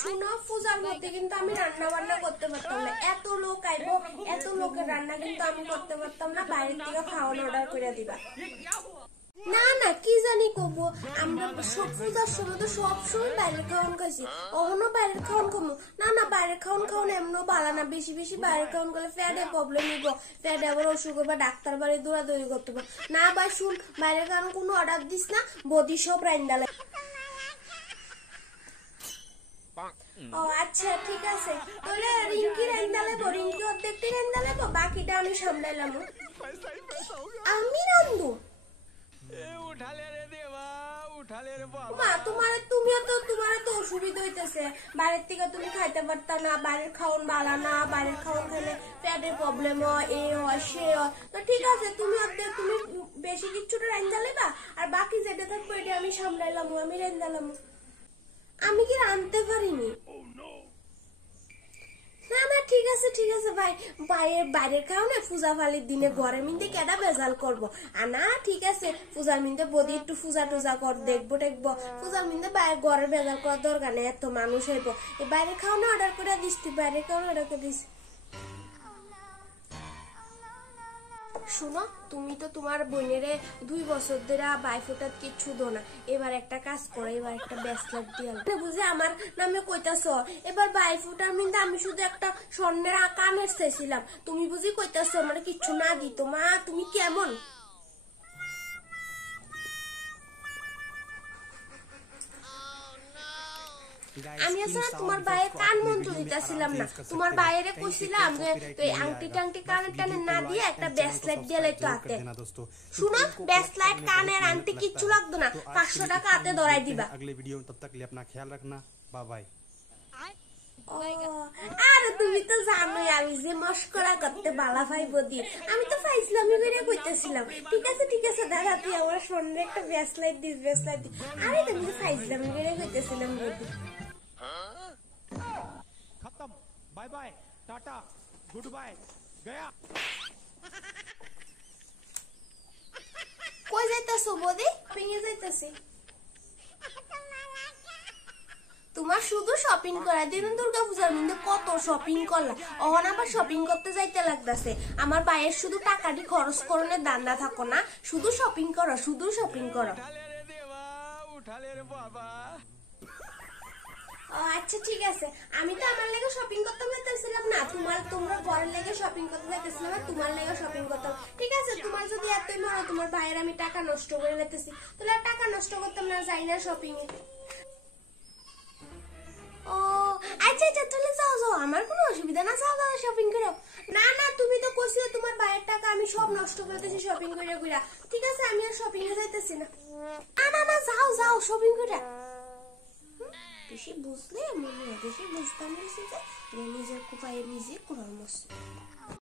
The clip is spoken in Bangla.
শুনো, পূজার মধ্যে কিন্তু আমি রান্না বান্না করতে পারতাম না। এত লোক আইবো, এত লোকের রান্না কিন্তু আমি করতে পারতাম না। বাইরের থেকে খাওয়ান অর্ডার করে দিবা। না না, কি জানি কবো, আমরা সব পূজার সময় তো সবসময় বাইরের খাওয়ান খাইছি, অহনো বাইরের খাওয়ান কমু না। না, বাইরের খাওয়ান এমনও ভালো না। বেশি বেশি বাইরের খাওয়ান করলে ফ্যাটে প্রবলেম নিব, ফ্যাটে আবার অসুখ হবে, ডাক্তার বাড়ি দৌড়াদৌড়ি করতে পারবো না। ভাই শুন, বাইরের খাওয়ান কোনো অর্ডার দিস না, বদি সব রান্দালে। ও আচ্ছা, ঠিক আছে, তাহলে রিঙ্কি রান্দালে, রিঙ্কি অর্ধেকটি রান্দালে, বাকিটা আমি সামলাইলাম। আমি রান্ধু তোমার তো অসুবিধা হইতেছে, বাইরের থেকে তুমি খাইতে পারতা না, বাইরের খাওয়ান ভালো না, বাইরের খাওয়ান খেলে পেটের প্রবলেম হয়, এ হয় সে হয়। তো ঠিক আছে, তুমি বেশি কিচ্ছুটা রান্না লেবা, আর বাকি যেটা থাকবো এটা আমি সামলাইলাম, আমি রান্নালাম। আমি কি রাঁধতে পারিনি? না না, ঠিক আছে ভাই, বাইরের খাওয়ানে পূজা ফালির দিনে ঘরে মিন্দে কেডা বেজাল করবো। আর না, ঠিক আছে, পূজার মিন্দে বদি একটু পূজা টুজা কর, দেখবো পূজার মিন্দে ঘরের বেজাল করার দরকার নেই, এত মানুষ হইব। এই বাইরের খাওয়ানো অর্ডার করে দিস, তুই বাইরের খাওয়ানো অর্ডার করে দিস। শুনো, তুমি তো তোমার বোনেরে 2 বছর ধরে বাইফোটাত কিচ্ছু দো না। এবার একটা কাজ করো, এবার একটা ব্রেসলেট দিয়ে বুঝে আমার নামে কইতাছ। এবার বাইফোটার মিন্দে আমি শুধু একটা স্বর্ণের কানের চাইছিলাম, তুমি বুঝি কইতাছ মানে কিচ্ছু না দিত। মা তুমি কেমন? আমি আসলে তোমার বাইয়ের কান মন্ত্র দিতেছিলাম না, তোমার বাইরে কইছিলাম যে তুই আংটি টাংটি কানের টানে না দিয়ে একটা ব্রেসলেট দিয়ে লাইতো হাতে। শুনো, ব্রেসলেট কানের আংটি কিচ্ছু লাগতো না, 500 টাকা হাতে ধরাই দিবা। अगले वीडियो में तब तक के लिए अपना ख्याल रखना, बाय बाय। আর তুমি তো জানোই আমি যে মস্করা করতে বালা ভাই বদি, আমি তো ফাইজলামি করে কইতেছিলাম। ঠিক আছে দাদা, তুই আমার স্বর্ণের একটা ব্রেসলেট দিস। আরে তুমি তো ফাইজলামি করে কইতেছিলাম বদি। खत्म, बाय बाय, टाटा, गुड बाय, गया। কই যাইতাছো বদি? পিঙে যাইতাছি। তোমার শুধু শপিং করা দিন, দুর্গা পূজার মধ্যে কত শপিং করলা, অহন আবার শপিং করতে যাইতে লাগতাছে। আমার বাইয়ের শুধু টাকাটি খরচ করনের দান্দা থাকো না, শুধু শপিং করো। আচ্ছা ঠিক আছে, আমি তো আমার লেগে শপিং করতে যাইতেছিলাম না, তোমরা ঘরের লেগে শপিং করতে যাইতেছিলাম, আর তোমার লেগে শপিং করতাম। ঠিক আছে, তোমার যদি এতই মনে তোমার ভাইয়ের আমি টাকা নষ্ট করে লেতেছি, তাহলে আর টাকা নষ্ট করতাম না, যাই না শপিং এ। ও আচ্ছা, তাহলে যাও, আমার কোনো অসুবিধা না, যাও শপিং করো। না না, তুমি তো কইছিলে তোমার ভাইয়ের টাকা আমি সব নষ্ট করতেছি শপিং করে। ঠিক আছে, আমি আর শপিং এ যাইতেছি না। না, যাও শপিং করে। বেশি বুঝলে মনে হয়, বেশি বুঝতাম যে নিজের কোপায় নিজে কোরআন।